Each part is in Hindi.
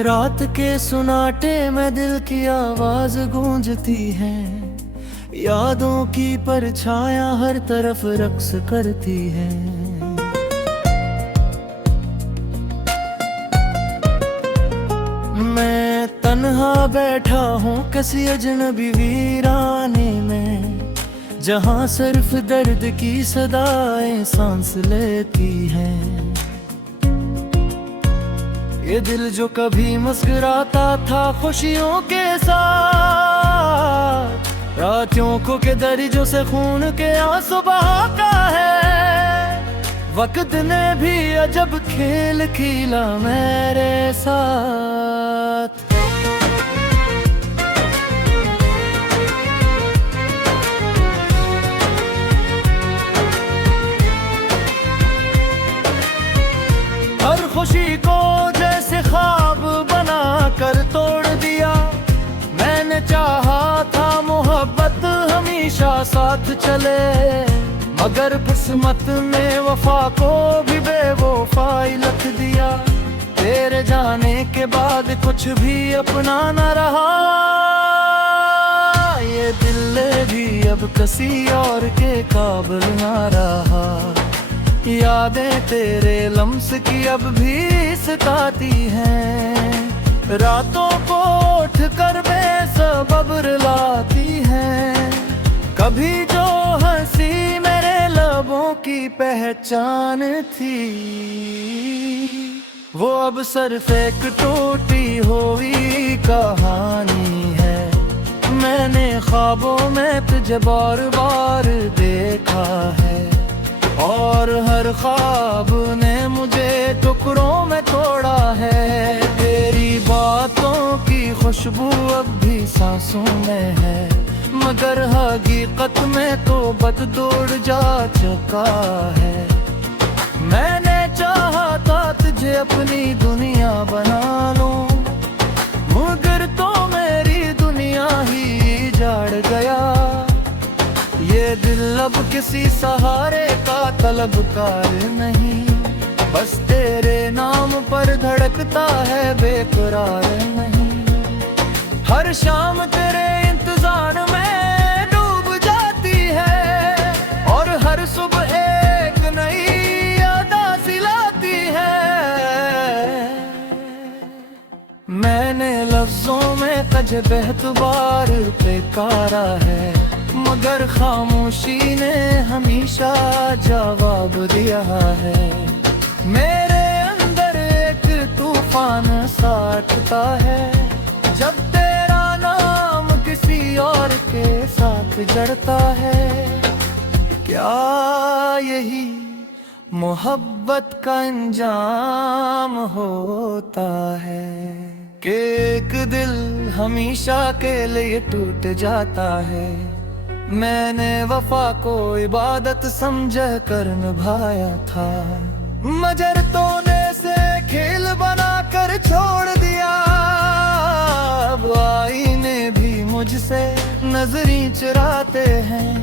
रात के सुनाटे में दिल की आवाज गूंजती है। यादों की परछाया हर तरफ रक्स करती है। मैं तन्हा बैठा हूँ किसी अजनबी वीराने में, जहाँ सिर्फ दर्द की सदाएं सांस लेती हैं। ये दिल जो कभी मुस्कुराता था खुशियों के साथ, रातों को के दरिजों से खून के आंसू बहाता है। वक्त ने भी अजब खेल खेला मेरे साथ। हर खुशी को जैसे ख्वाब बना कर तोड़ दिया। मैंने चाहा था मोहब्बत हमेशा साथ चले, मगर किस्मत ने वफा को भी बेवफाई लिख दिया। तेरे जाने के बाद कुछ भी अपना न रहा। ये दिल भी अब किसी और के काबिल न रहा। यादें तेरे लम्स की अब भी सताती हैं। रातों को उठ कर बेसबब रुलाती हैं। कभी जो हंसी मेरे लबों की पहचान थी, वो अब सिर्फ एक टूटी हुई कहानी है। मैंने ख्वाबों में तुझे बार बार देखा है, और हर ख्वाब ने मुझे टुकड़ों में तोड़ा है। तेरी बातों की खुशबू अब भी सांसों में है, मगर हकीकत में तो बददौड़ जा चुका है। मैंने चाहा था तुझे अपनी दुनिया बना लूं, मगर तो मेरी दुनिया ही जाड़ गया। ये दिल अब किसी सहारे का तलबकार नहीं, बस तेरे नाम पर धड़कता है बेकरार नहीं। हर शाम तेरे इंतजार में डूब जाती है, और हर सुबह एक नई याद सिलाती है। मैंने लफ्जों में तुझे बेहतबार बेकारा है, मगर खामोशी ने हमेशा जवाब दिया है। मेरे अंदर एक तूफान सा उठता है, जब तेरा नाम किसी और के साथ जड़ता है। क्या यही मोहब्बत का अंजाम होता है, कि एक दिल हमेशा के लिए टूट जाता है। मैंने वफा को इबादत समझ कर निभाया था, मगर तूने से खेल बना कर छोड़ दिया। अब आईने भी मुझसे नजरी चुराते हैं,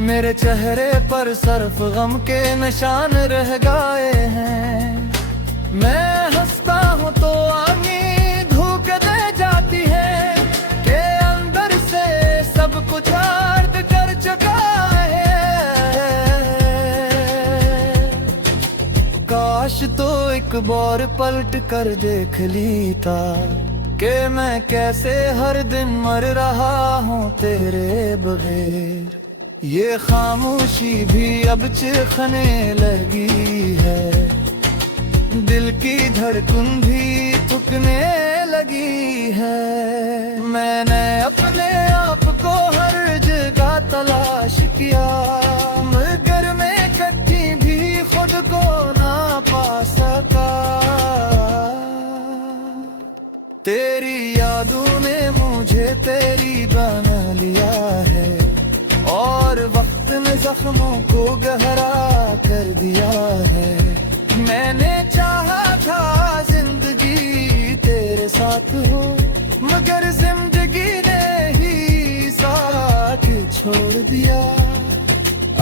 मेरे चेहरे पर सिर्फ गम के निशान रह गए हैं। मैं हंसता हूँ तो आंखें धूक दे जाती है, कि अंदर से सब कुछ कर चुका है। काश तो एक बार पलट कर देख लेता, कि मैं कैसे हर दिन मर रहा हूँ तेरे बगैर। ये खामोशी भी अब चीखने लगी है, दिल की धड़कन भी थकने लगी है। मैंने अपने आप को हर जगह तलाश किया, मगर मैं कहीं भी खुद को ना पा सका। तेरी यादों ने मुझे तेरी बना लिया है, और वक्त ने जख्मों को गहरा कर दिया है। मैंने चाहा था जिंदगी तेरे साथ हो, मगर जिंदगी ने ही साथ छोड़ दिया।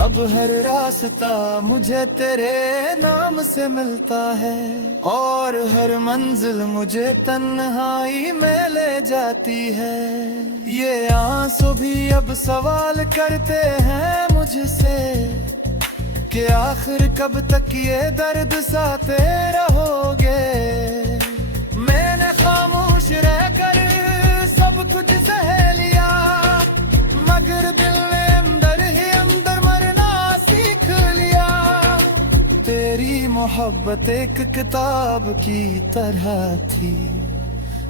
अब अब हर रास्ता मुझे तेरे नाम से मिलता है, और हर मंजिल मुझे तन्हाई में ले जाती है। ये आंसू भी अब सवाल करते हैं मुझसे कि आखिर कब तक ये दर्द सहते रहोगे। मैंने खामोश रहकर सब कुछ सह लिया, मगर दिल ने अंदर ही अंदर मरना सीख लिया। तेरी मोहब्बत एक किताब की तरह थी,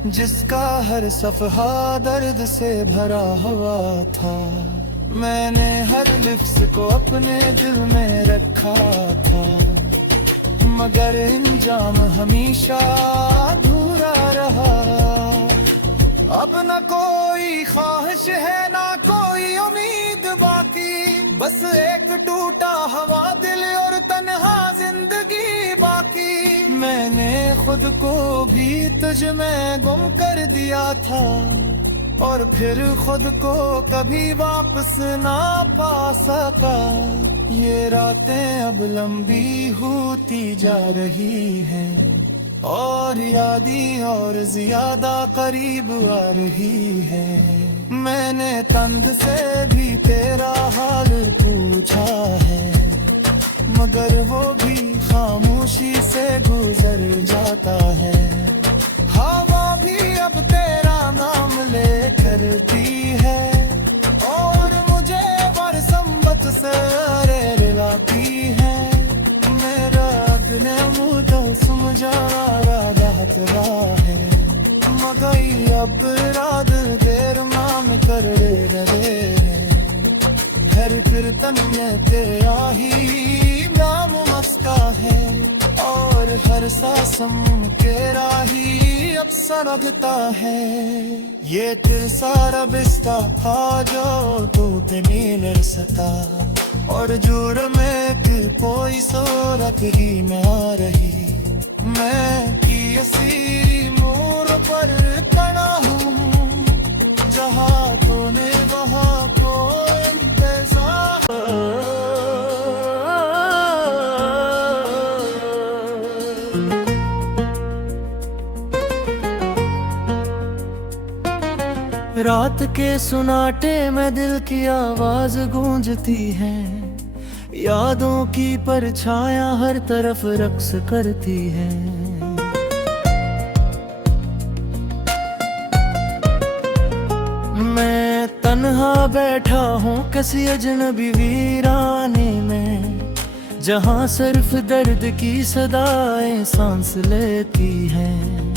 जिसका हर सफ़हा दर्द से भरा हुआ था। मैंने हर लफ्ज़ को अपने दिल में रखा था, मगर इंजाम हमेशा अधूरा रहा। अब न कोई ख्वाहिश है ना कोई उम्मीद बाकी, बस एक टूटा हवा दिल और तन्हा जिंदगी बाकी। मैंने खुद को भी तुझ में गुम कर दिया था, और फिर खुद को कभी वापस ना पा सका। ये रातें अब लंबी होती जा रही हैं, और यादें और ज्यादा करीब आ रही है। मैंने तंग से भी तेरा हाल पूछा है, मगर वो भी खामोशी से गुजर जाता है। हवा भी अब तेरा नाम ले करती है, और मुझे बरसंबत से रिलाती है। मेरा अगले मुद्दा समझा रात है, मगर अब रात देर नाम कर रहे हैं। हर फिर तन्ने तेरा ही नाम मस्का है, और हर सांसम तेरा ही अफसा लगता है। ये दिल सारा बिस्ता था जो टूट नहीं सका, और जुर्म की कोई सूरत ही में आ रही। मैं की असीरी मोर पर खड़ा हूँ, जहाँ तूने वहाँ को इंतजार। रात के सुनाटे में दिल की आवाज गूंजती है, यादों की परछायां हर तरफ रक्स करती है। मैं तन्हा बैठा हूँ किसी अजनबी वीराने में, जहाँ सिर्फ दर्द की सदाएं सांस लेती हैं।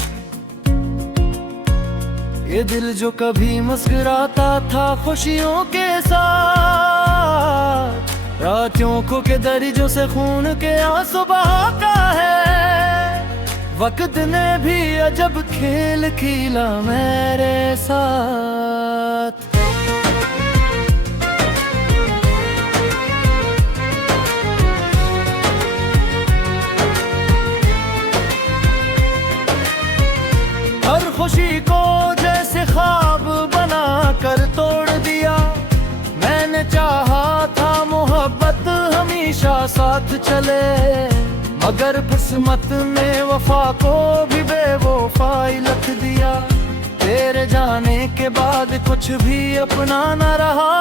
ये दिल जो कभी मुस्कुराता था खुशियों के साथ, रातों को के दरिजों से खून के आंसू बहाता है। वक्त ने भी अजब खेल खेला मेरे साथ। हर खुशी को जैसे ख्वाब बना कर तोड़ दिया। मैंने चाहा था मोहब्बत हमेशा साथ चले, मगर किस्मत ने वफा को भी बेवफाई लिख दिया। तेरे जाने के बाद कुछ भी अपना न रहा,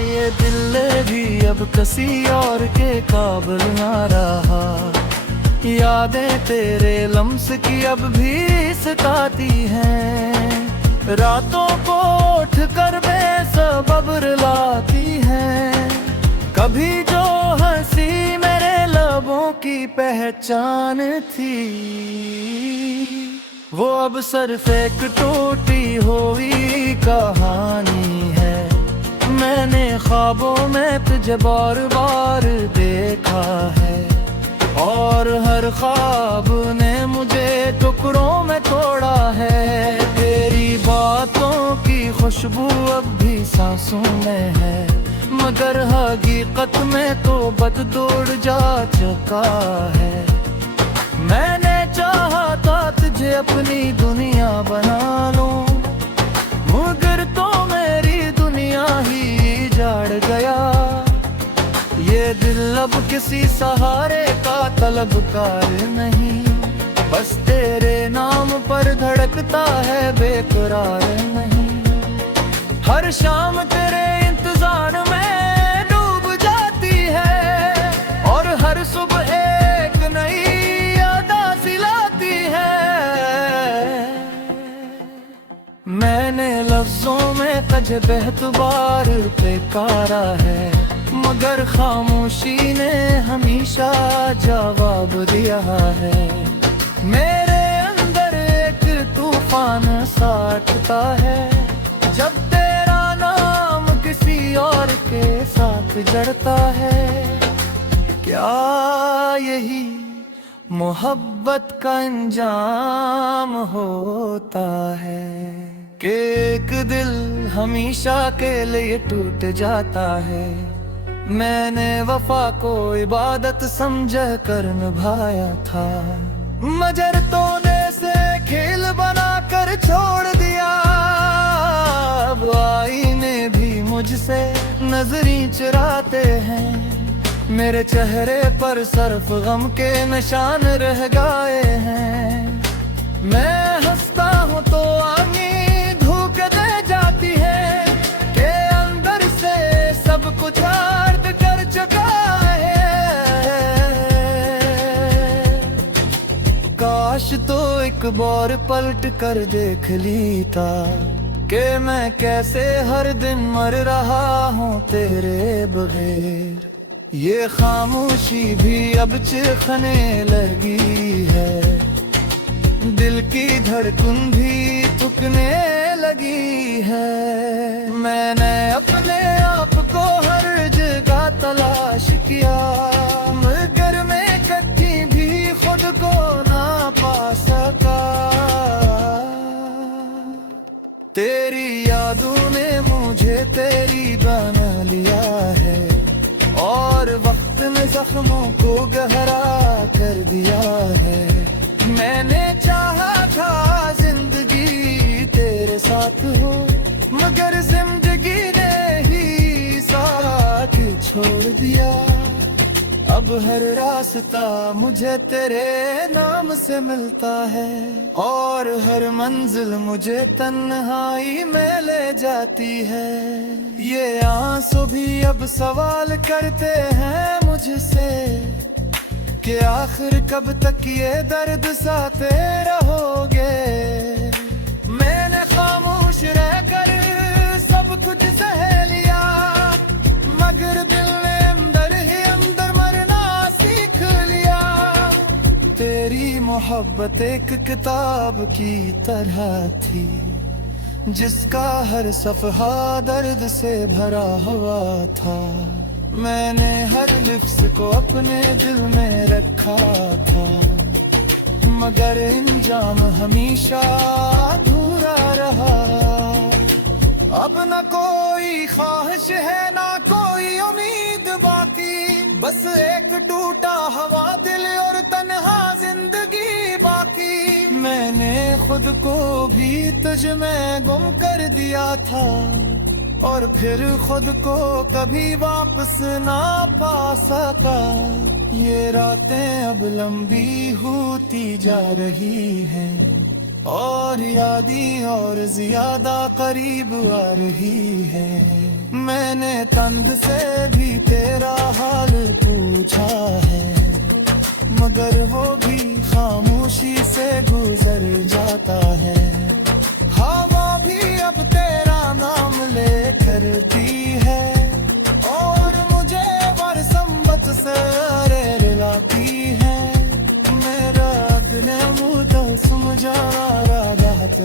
ये दिल भी अब किसी और के काबिल न रहा। यादें तेरे लम्स की अब भी सताती हैं, रातों को उठ कर बेसबब रुलाती हैं। कभी जो हंसी मेरे लबों की पहचान थी, वो अब सिर्फ एक टूटी हुई कहानी है। मैंने ख्वाबों में तुझे बार बार देखा है, और हर ख्वाब ने मुझे टुकड़ों में तोड़ा है। तेरी बातों की खुशबू अब भी सांसों में है, मगर हकीकत में तो बददौड़ जा चुका है। मैंने चाहा था तुझे अपनी दुनिया बना लूं, मगर तो मेरी दुनिया ही जाड़ गया। दिल अब किसी सहारे का तलबकार नहीं, बस तेरे नाम पर धड़कता है बेकरार नहीं। हर शाम तेरे इंतजार में डूब जाती है और हर सुबह एक नई अदा सिलाती है। मैंने लफ्जों में तुझे बेहतबार बेकारा है, मगर खामोशी ने हमेशा जवाब दिया है। मेरे अंदर एक तूफान सा उठता है जब तेरा नाम किसी और के साथ जड़ता है। क्या यही मोहब्बत का अंजाम होता है कि एक दिल हमेशा के लिए टूट जाता है। मैंने वफा को इबादत समझ कर निभाया था, मगर तूने से खेल बना कर छोड़ दिया। अब आईने भी मुझसे नजरी चुराते हैं, मेरे चेहरे पर सिर्फ गम के निशान रह गए हैं। मैं हंसता हूँ तो आंखें धूक दे जाती है कि अंदर से सब कुछ अर्ध कर चुका है। काश तो एक बार पलट कर देख लेता कि मैं कैसे हर दिन मर रहा हूँ तेरे बगैर। ये खामोशी भी अब चिखने लगी है, दिल की धड़कन भी थकने लगी है। मैंने अपने आप को हर जगह तलाश किया, मगर मैं कच्ची भी खुद को ना पा सका। तेरी यादों ने मुझे तेरी बना लिया है और वक्त ने जख्मों को गहरा कर दिया है। मैंने चाहा था जिंदगी तेरे साथ हो, मगर जिंदगी ने ही साथ छोड़ दिया। अब हर रास्ता मुझे तेरे नाम से मिलता है और हर मंजिल मुझे तन्हाई में ले जाती है। ये आंसू भी अब सवाल करते हैं मुझसे कि आखिर कब तक ये दर्द सहते रहोगे। मैंने खामोश रहकर सब कुछ सह लिया, मगर दिल ने अंदर ही अंदर मरना सीख लिया। तेरी मोहब्बत एक किताब की तरह थी, जिसका हर सफ़हा दर्द से भरा हुआ था। मैंने हर लफ्ज़ को अपने दिल में रखा था, मगर इंजाम हमेशा अधूरा रहा। अब न कोई ख्वाहिश है ना कोई उम्मीद बाकी, बस एक टूटा हवा दिल और तन्हा जिंदगी बाकी। मैंने खुद को भी तुझ में गुम कर दिया था और फिर खुद को कभी वापस ना पा सका। ये रातें अब लंबी होती जा रही हैं और यादें और ज्यादा करीब आ रही है। मैंने तंद से भी तेरा हाल पूछा है, मगर वो भी खामोशी से गुजर जाता है। हवा भी अब तेरा नाम ले करती है और मुझे बरसंबत से रिलाती है। मेरा दिल मुद्दा समझा रात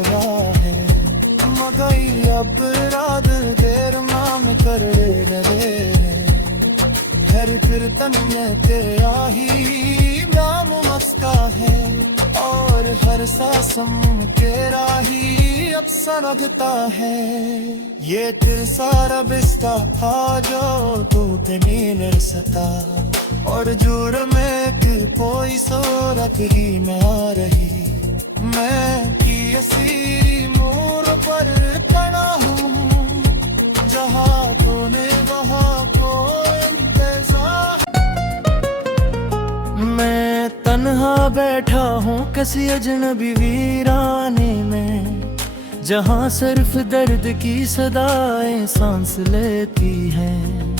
है, मगर अब रात देर नाम कर रहे हैं। हर कीर्तन में तेरा ही नाम मस्का है और हर सांसम तेरा ही अफसा लगता है। ये दिल सारा बिस्ता था जो तू पे मिल सता और जुर्म की कोई सूरत ही में आ रही। मैं की असीरी मोर पर तना हूँ, जहाँ तूने वहाँ को इंतजार बैठा हूँ किसी अजनबी वीराने में, जहाँ सिर्फ दर्द की सदाएं सांस लेती हैं।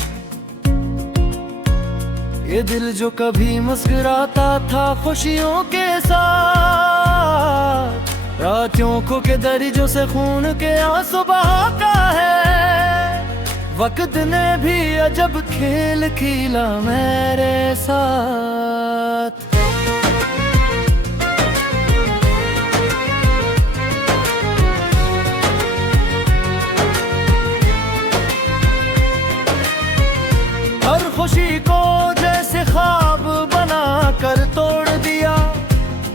ये दिल जो कभी मुस्कुराता था खुशियों के साथ, रातों को के दरिजों से खून के आंसू बहाता है। वक्त ने भी अजब खेल खेला मेरे साथ। हर खुशी को जैसे ख्वाब बना कर तोड़ दिया।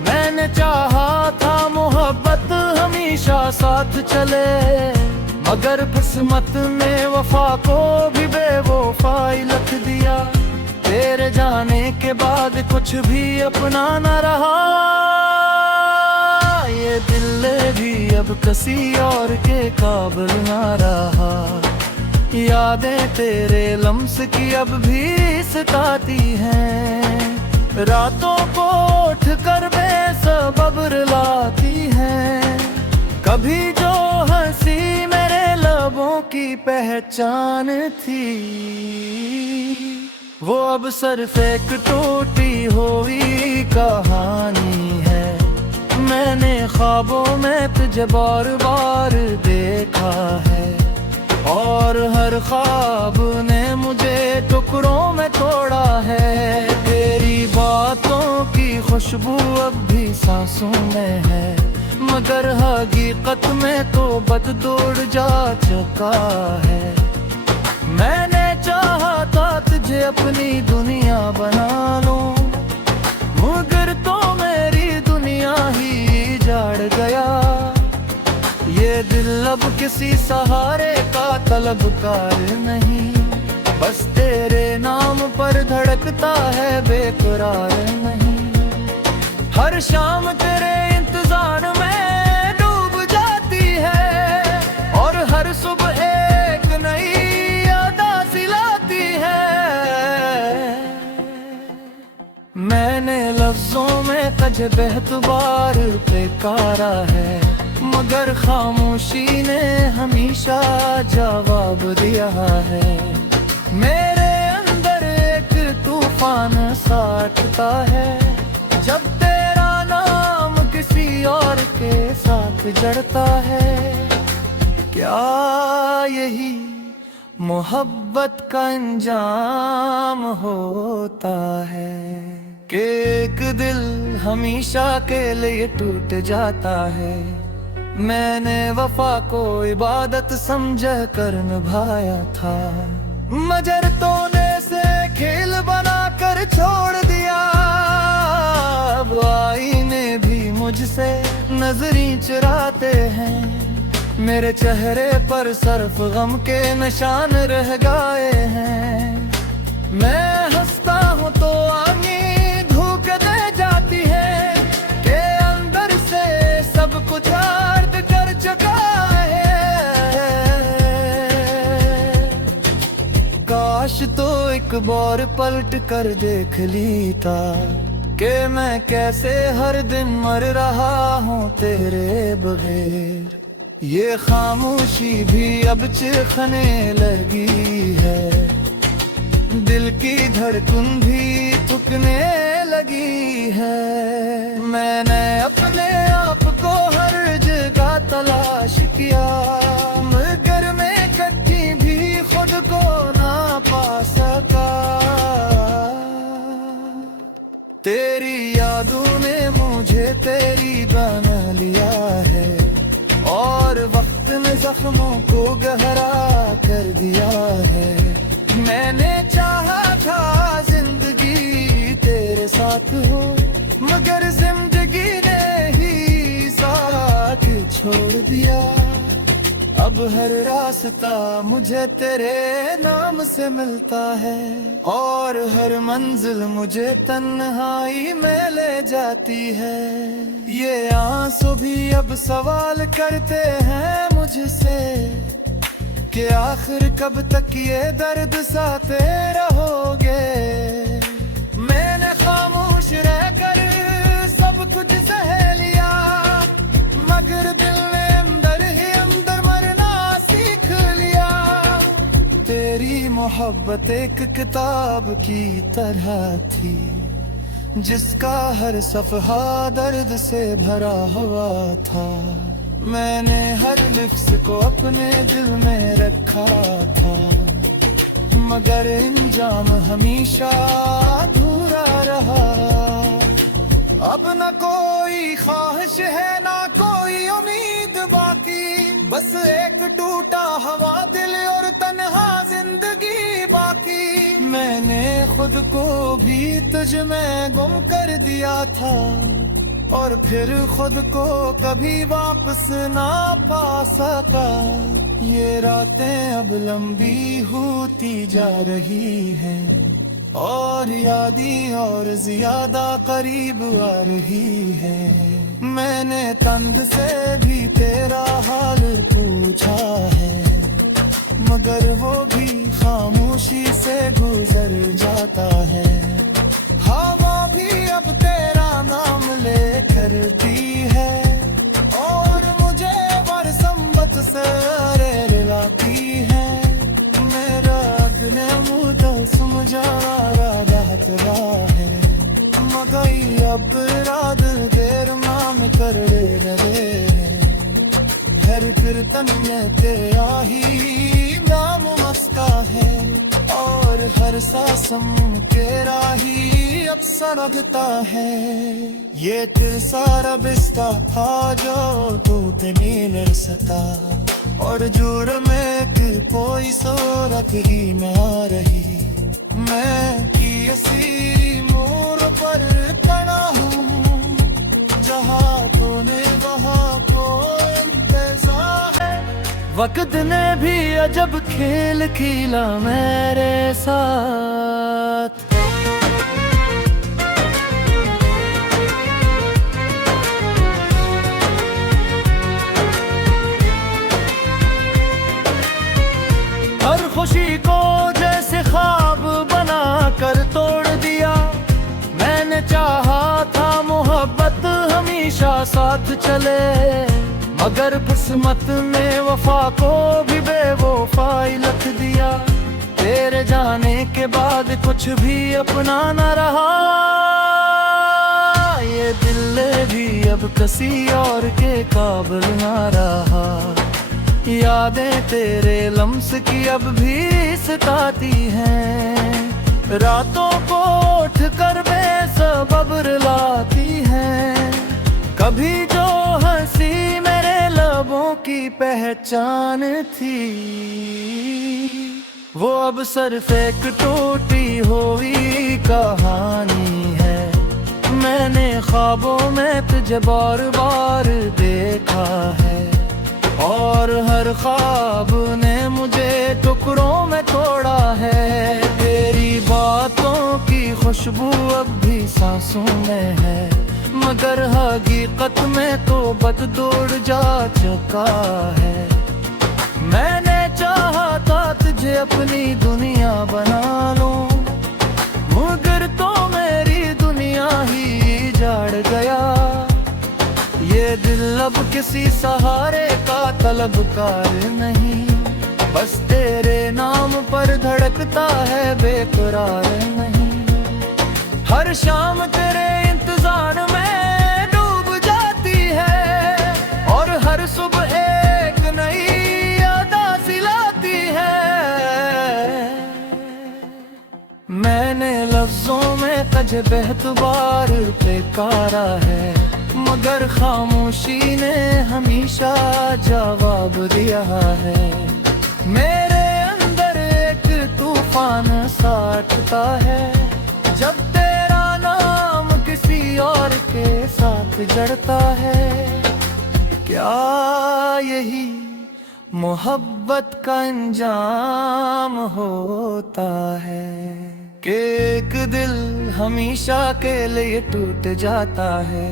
मैंने चाहा था मोहब्बत हमेशा साथ चले, मगर किस्मत ने वफा को भी बेवफाई लिख दिया। तेरे जाने के बाद कुछ भी अपना न रहा, ये दिल भी अब किसी और के काबिल न रहा। यादें तेरे लम्स की अब भी सताती हैं, रातों को उठ कर बेसबब रुलाती हैं। कभी जो हंसी मेरे लबों की पहचान थी, वो अब सिर्फ एक टूटी हुई कहानी है। मैंने ख्वाबों में तुझे बार बार देखा है, और हर ख्वाब ने मुझे टुकड़ों में तोड़ा है। तेरी बातों की खुशबू अब भी सांसों में है, मगर हकीकत में तो बददौड़ जा चुका है। मैंने चाहा था तुझे अपनी दुनिया बना लूं, मगर तो मेरी दुनिया ही जाड़ गया। ये दिल अब किसी सहारे का तलबकार नहीं, बस तेरे नाम पर धड़कता है बेकरार नहीं। हर शाम तेरे इंतजार में डूब जाती है, और हर सुबह एक नई याद सिलाती है। मैंने लफ्जों में तुझे बेहतबार बेकारा है, मगर खामोशी ने हमेशा जवाब दिया है। मेरे अंदर एक तूफान सा उठता है, जब तेरा नाम किसी और के साथ जड़ता है। क्या यही मोहब्बत का अंजाम होता है, कि एक दिल हमेशा के लिए टूट जाता है। मैंने वफा को इबादत समझ कर निभाया था, मगर तूने से खेल बना कर छोड़ दिया। अब आईने भी मुझसे नजरी चुराते हैं, मेरे चेहरे पर सिर्फ गम के निशान रह गए हैं। मैं हंसता हूँ तो आंखें धूक दे जाती है, कि अंदर से सब कुछ काश तो एक बार पलट कर देख लेता, कि मैं कैसे हर दिन मर रहा हूँ तेरे बगैर। ये खामोशी भी अब चिखने लगी है, दिल की धड़कन भी थकने लगी है। मैंने अपने आप को हर जगह तलाश किया, मगर मैं कच्ची भी खुद को ना पा सका। तेरी यादों ने मुझे तेरी बना लिया है, और वक्त ने जख्मों को गहरा कर दिया है। मैंने चाहा था जिंदगी तेरे साथ हो, मगर जिंदगी ने ही साथ छोड़ दिया। अब हर रास्ता मुझे तेरे नाम से मिलता है, और हर मंजिल मुझे तन्हाई में ले जाती है। ये आंसू भी अब सवाल करते हैं मुझसे, कि आखिर कब तक ये दर्द सहते रहोगे। मैंने खामोश रहकर मोहब्बत एक किताब की तरह थी, जिसका हर सफ़हा दर्द से भरा हुआ था। मैंने हर लिफ्ज़ को अपने दिल में रखा था, मगर इंजाम हमेशा अधूरा रहा। अब न कोई ख्वाहिश है ना कोई उम्मीद बाकी, बस एक टूटा हवा दिल और तन्हा जिंदगी बाकी। मैंने खुद को भी तुझ में गुम कर दिया था, और फिर खुद को कभी वापस ना पा सका। ये रातें अब लंबी होती जा रही हैं, और यादें और ज्यादा करीब आ रही है। मैंने तंग से भी तेरा हाल पूछा है, मगर वो भी खामोशी से गुजर जाता है। हवा भी अब तेरा नाम ले करती है, और मुझे बरसंबत से रिलाती है। मेरा अगले मुद्दा समझा रहा है, मगर अब रात देर नाम कर रहे हैं। हर कीर्तन में तेरा ही नाम मस्का है, और हर सांसम तेरा ही अफसा लगता है। ये तेरा सारा बिस्ता था जो टूट नहीं सका, और जुर्म की कोई सूरत ही में आ रही। मैं की असीरी मोर पर तना हूँ, जहाँ तूने वहाँ को इंतजार है। वक्त ने भी अजब खेल खेला मेरे साथ। हर खुशी को जैसे ख्वाब बना कर तोड़ दिया। मैंने चाहा था मोहब्बत हमेशा साथ चले, मगर किस्मत ने वफा को भी बेवफाई लिख दिया। तेरे जाने के बाद कुछ भी अपना न रहा, ये दिल भी अब किसी और के काबिल न रहा। यादें तेरे लम्स की अब भी सताती हैं, रातों को उठ कर बेसबब रुलाती हैं। कभी जो हंसी मेरे लबों की पहचान थी, वो अब सिर्फ एक टूटी हुई कहानी है। मैंने ख्वाबों में तुझे बार बार देखा है, और हर ख्वाब ने मुझे टुकड़ों में तोड़ा है। तेरी बातों की खुशबू अब भी सांसों में है, मगर हकीकत में तो बददौड़ जा चुका है। मैंने चाहा था तुझे अपनी दुनिया बना लूं, मगर तो मेरी दुनिया ही जाड़ गया। ये दिल अब किसी सहारे का तलबकार नहीं, बस तेरे नाम पर धड़कता है बेकरार नहीं। हर शाम तेरे इंतजार में डूब जाती है, और हर सुबह एक नई याद सिलाती है। मैंने लफ्जों में तुझे बेहतबार बेकारा है, मगर खामोशी ने हमेशा जवाब दिया है। मेरे अंदर एक तूफान सा उठता है, जब तेरा नाम किसी और के साथ जड़ता है। क्या यही मोहब्बत का अंजाम होता है, कि एक दिल हमेशा के लिए टूट जाता है।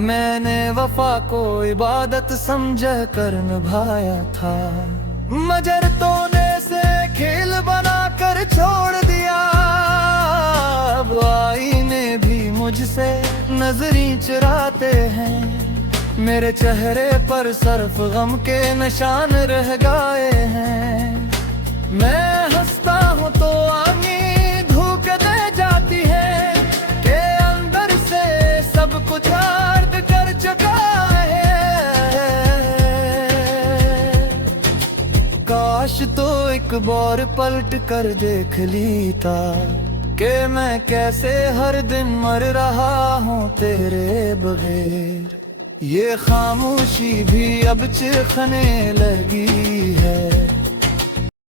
मैंने वफा को इबादत समझ कर निभाया था, मगर तूने से खेल बना कर छोड़ दिया। अब आईने भी मुझसे नजरें चुराते हैं, मेरे चेहरे पर सिर्फ गम के निशान रह गए हैं। मैं हंसता हूँ तो आगे धूक दे जाती है कि अंदर से सब कुछ अर्ध कर चुका है। काश तो एक बार पलट कर देख लेता कि मैं कैसे हर दिन मर रहा हूँ तेरे बगैर। ये खामोशी भी अब चिखने लगी है।